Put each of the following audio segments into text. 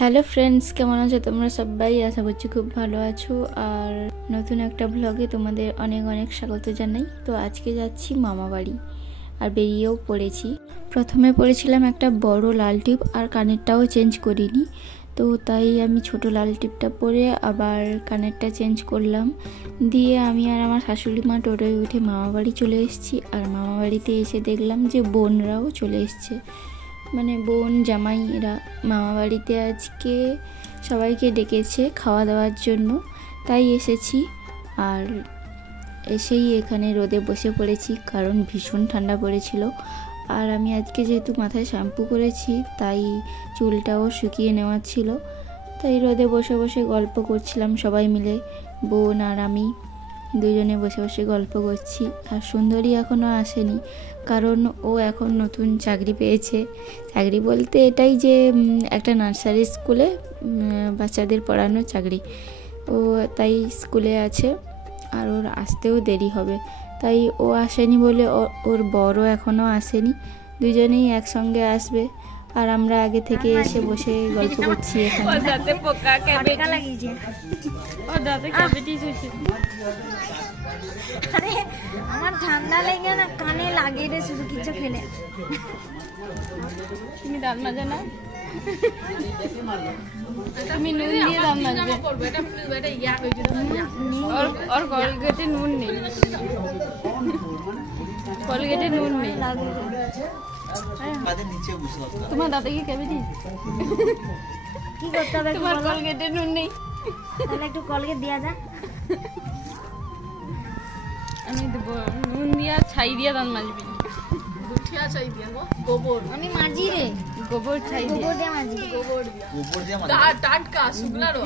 Hello friends, কেমন আছো তোমরা সবাই? আশা করছি খুব ভালো আছো। আর নতুন একটা ব্লগে তোমাদের অনেক অনেক স্বাগত জানাই। তো আজকে যাচ্ছি মামা বাড়ি, আর বেরিয়েও পড়েছি। প্রথমে পরেছিলাম একটা বড় লাল টিপ, আর কানেরটাও চেঞ্জ করিনি। তো তাই আমি ছোট লাল টিপটা পরে আবার কানেরটা চেঞ্জ করলাম। দিয়ে আমি আর আমার শাশুড়ি মা টোটোয় উঠে মামা বাড়ি চলে এসেছি। আর মামা বাড়িতে এসে দেখলাম যে বোনরাও চলে এসছে, মানে বোন জামাই এরা মামা বাড়িতে আজকে সবাইকে ডেকেছে খাওয়া দাওয়ার জন্য, তাই এসেছি। আর এসেই এখানে রোদে বসে পড়েছি, কারণ ভীষণ ঠান্ডা পড়েছিল। আর আমি আজকে যেহেতু মাথায় শ্যাম্পু করেছি, তাই চুলটাও শুকিয়ে নেওয়ার ছিল। তাই রোদে বসে বসে গল্প করছিলাম সবাই মিলে, বোন আর আমি দুজনে বসে বসে গল্প করছি। আর সুন্দরী এখনও আসেনি, কারণ ও এখন নতুন চাকরি পেয়েছে। চাকরি বলতে এটাই যে একটা নার্সারি স্কুলে বাচ্চাদের পড়ানোর চাকরি। ও তাই স্কুলে আছে, আর ওর আসতেও দেরি হবে। তাই ও আসেনি বলে ওর বড় এখনও আসেনি। দুজনেই একসঙ্গে আসবে। আর আমরা আগে থেকে এসে বসে গল্প করছি এখানে। আমার ঠান্ডা লেগে না কানে লাগে রে, শুধু কিছু খেলে। তুমি দাঁত মাজে না, তুমি নুন দিয়ে দাঁত মাজবে। ওর কলগেটে নুন নেই, কলগেটে নুন নেই। তোমার দাঁতে কি ক্যাভিটি? কি করতে হবে? তোমার কলগেটে নুন নেই, তাহলে একটু কলগেট দেওয়া যায়। আমি দেবো নুন দিয়া ছাই দিয়া দাঁত মাজবি। গুঠিয়া ছাই দিয়া গোবর আমি মাজি রে, গোবর ছাই গোবর দিয়ে মাজি। গোবর দিয়া মাজি টাটকা শুকনা রো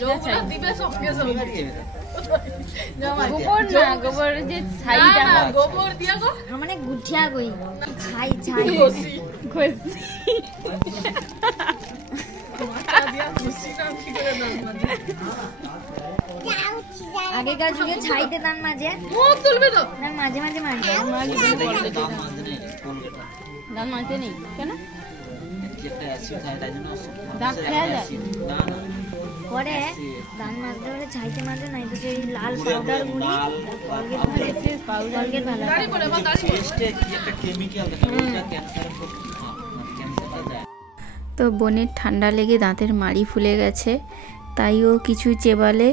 যোগুলা দিবে সঙ্গে সঙ্গে গোবর না, গোবর যে ছাইটা না, গোবর দিয়া গো মানে গুঠিয়া কই ছাই ছাই ঘষি মাথা দিয়া ঘষি না কি করে দাঁত মাজি। আগেকার যুগে ছাইতে দান মাঝে মুখ তুলবে তো না, মাঝে মাঝে মাঝে দাঁত মাজতে নেই কেন? দাঁত খেয়ে যায় পরে দান মাজতে হলে ছাইতে মাঝে, নাই তো সেই লাল পাউডার গুলি কলগেট ভালো গাড়ি পড়ে বা গাড়ি তো বোনের ঠান্ডা লেগে দাঁতের মাড়ি ফুলে গেছে, তাই ও কিছু চেবালে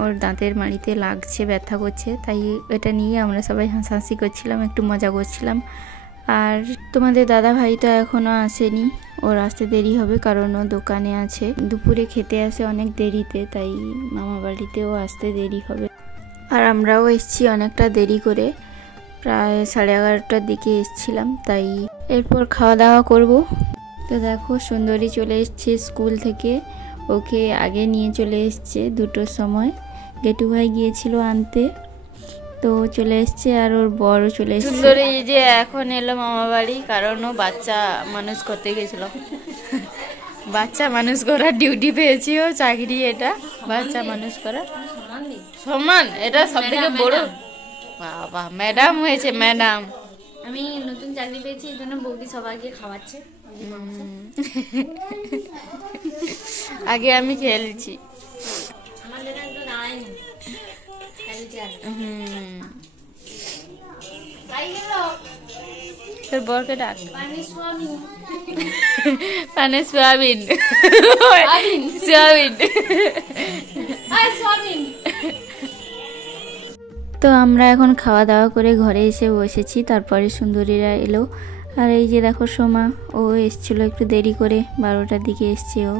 ওর দাঁতের মাড়িতে লাগছে, ব্যথা করছে। তাই এটা নিয়ে আমরা সবাই হাসাহাসি করছিলাম, একটু মজা করছিলাম। আর তোমাদের দাদা ভাই তো এখনও আসেনি, ওর আসতে দেরি হবে, কারণ ও দোকানে আছে। দুপুরে খেতে আসে অনেক দেরিতে, তাই মামা বাড়িতেও আসতে দেরি হবে। আর আমরাও এসেছি অনেকটা দেরি করে, প্রায় 11:30টার দিকে এসেছিলাম। তাই এরপর খাওয়া দাওয়া করব। তো দেখো সুন্দরী চলে এসছে স্কুল থেকে, ওকে আগে নিয়ে চলে এসছে 2টোর সময়। গেটু ভাই গিয়েছিল আনতে, তো চলে এসছে। আর ওর বড় চলে এসছে। সুন্দরী যে এখন এলো মামা বাড়ি, কারণ ও বাচ্চা মানুষ করতে গেছিল। বাচ্চা মানুষ করার ডিউটি পেয়েছি ও, চাকরি এটা বাচ্চা মানুষ করা সমান, এটা সব থেকে বড়। বাবা ম্যাডাম হয়েছে, ম্যাডাম। আমি নতুন চাকরি পেয়েছি, এই জন্য বৌদি সবাইকে খাওয়াচ্ছে। আগে আমি খেলছি। আমার জন্য একটু দাঁড়ায়নি। তোর বরকে ডাক। পানি সোয়াবিন পানে সোয়াবিন সোয়াবিন। তো আমরা এখন খাওয়া দাওয়া করে ঘরে এসে বসেছি। তারপরে সুন্দরীরা এলো। আর এই যে দেখো সোমা, ও এসছিল একটু দেরি করে, 12টার দিকে এসছে ও।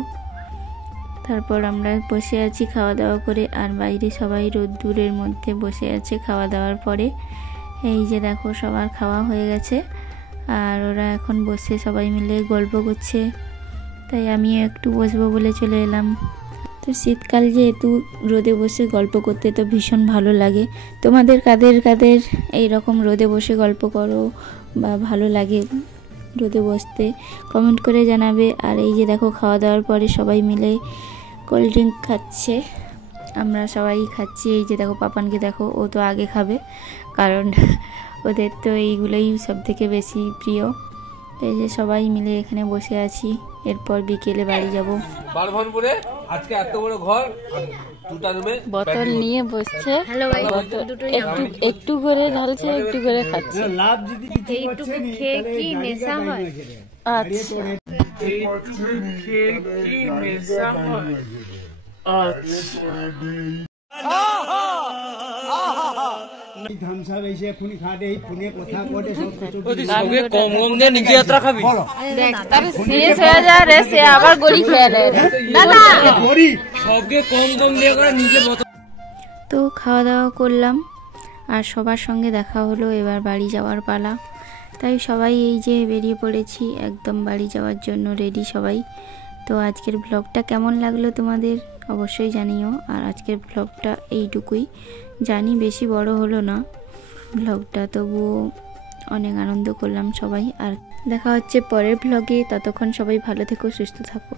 তারপর আমরা বসে আছি খাওয়া দাওয়া করে, আর বাইরে সবাই রোদ্দুরের মধ্যে বসে আছে খাওয়া দাওয়ার পরে। এই যে দেখো সবার খাওয়া হয়ে গেছে, আর ওরা এখন বসে সবাই মিলে গল্প করছে। তাই আমি একটু বসবো বলে চলে এলাম। তো শীতকাল যেহেতু রোদে বসে গল্প করতে তো ভীষণ ভালো লাগে। তোমাদের কাদের কাদের এইরকম রোদে বসে গল্প করো বা ভালো লাগে রোদে বসতে, কমেন্ট করে জানাবে। আর এই যে দেখো খাওয়া দাওয়ার পরে সবাই মিলে কোল্ড ড্রিঙ্ক খাচ্ছে, আমরা সবাই খাচ্ছি। এই যে দেখো পাপানকে দেখো, ও তো আগে খাবে, কারণ ওদের তো এইগুলোই সব থেকে বেশি প্রিয়। এই যে সবাই মিলে এখানে বসে আছি, এরপর বিকেলে বাড়ি যাব। বারভানপুরে আজকে এত বড় ঘর, দুটা রুমে বোতল নিয়ে বসছে, হ্যালো ভাই, একটু একটু করে ঢালছে, একটু করে খাচ্ছে। এইটুকু খেয়ে কি নেশা হয়? আচ্ছা শেষ হয়ে যায় রে, সে আবার গড়ি খেয়ে নেয়। তো খাওয়া দাওয়া করলাম আর সবার সঙ্গে দেখা হলো। এবার বাড়ি যাওয়ার পালা, তাই সবাই এই যে বেরিয়ে পড়েছি একদম বাড়ি যাওয়ার জন্য রেডি সবাই। তো আজকের ব্লগটা কেমন লাগলো তোমাদের অবশ্যই জানিও। আর আজকের ব্লগটা এইটুকুই, জানি বেশি বড় হলো না ব্লগটা, তবুও অনেক আনন্দ করলাম সবাই। আর দেখা হচ্ছে পরের ব্লগে, ততক্ষণ সবাই ভালো থেকো, সুস্থ থাকো।